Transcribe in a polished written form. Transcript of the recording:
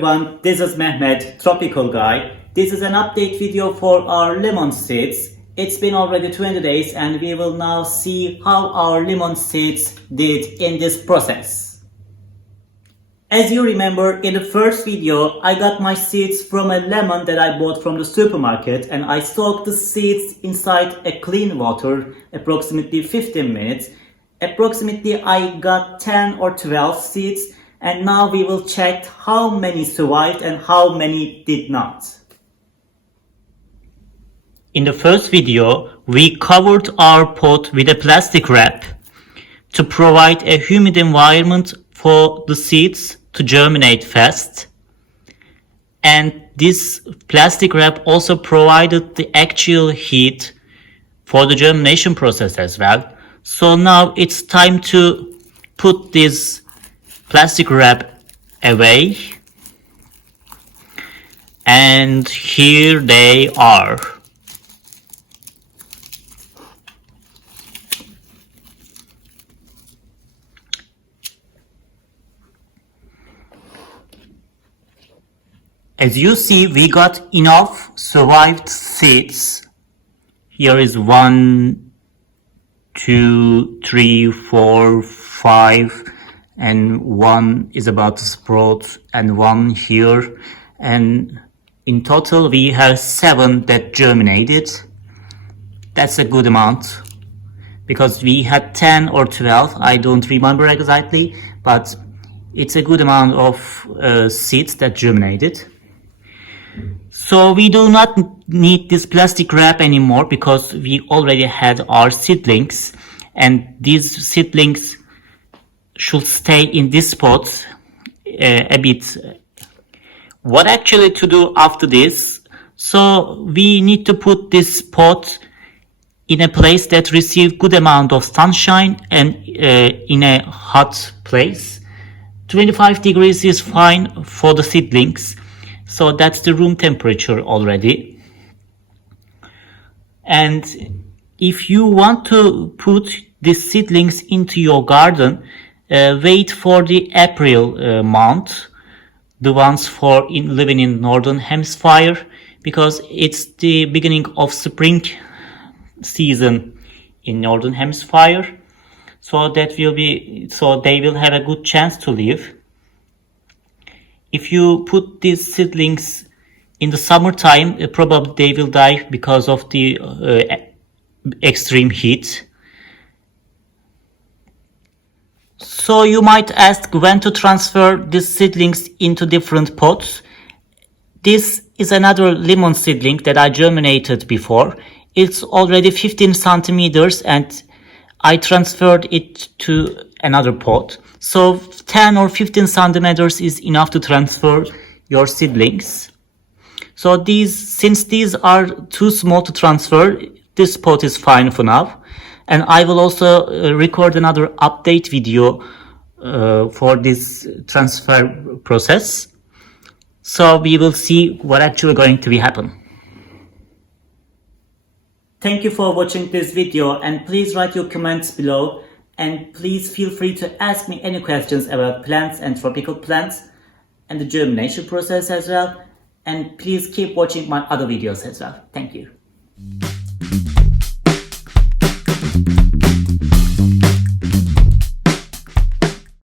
everyone, this is Mehmet, Tropical Guy. This is an update video for our lemon seeds. It's been already 20 days and we will now see how our lemon seeds did in this process. As you remember, in the first video, I got my seeds from a lemon that I bought from the supermarket and I soaked the seeds inside a clean water approximately 15 minutes. Approximately I got 10 or 12 seeds. And now we will check how many survived and how many did not. In the first video, we covered our pot with a plastic wrap to provide a humid environment for the seeds to germinate fast. And this plastic wrap also provided the actual heat for the germination process as well. So now it's time to put this plastic wrap away, and here they are. As you see, we got enough survived seeds. Here is 1, 2, 3, 4, 5, and 1 is about to sprout and 1 here, and in total we have 7 that germinated. That's a good amount because we had 10 or 12, I don't remember exactly, but it's a good amount of seeds that germinated. So we do not need this plastic wrap anymore because we already had our seedlings, and these seedlings should stay in this pot a bit. What actually to do after this? So we need to put this pot in a place that receives good amount of sunshine and in a hot place. 25 degrees is fine for the seedlings. So that's the room temperature already. And if you want to put these seedlings into your garden, wait for the April month, the ones for living in northern hemisphere, because it's the beginning of spring season in northern hemisphere. So they will have a good chance to live. If you put these seedlings in the summertime, probably they will die because of the extreme heat. So you might ask when to transfer these seedlings into different pots. This is another lemon seedling that I germinated before. It's already 15 centimeters and I transferred it to another pot. So 10 or 15 centimeters is enough to transfer your seedlings. So since these are too small to transfer, this pot is fine for now. And I will also record another update video for this transfer process. So we will see what actually going to be happen. Thank you for watching this video, and please write your comments below, and please feel free to ask me any questions about plants and tropical plants and the germination process as well. And please keep watching my other videos as well. Thank you.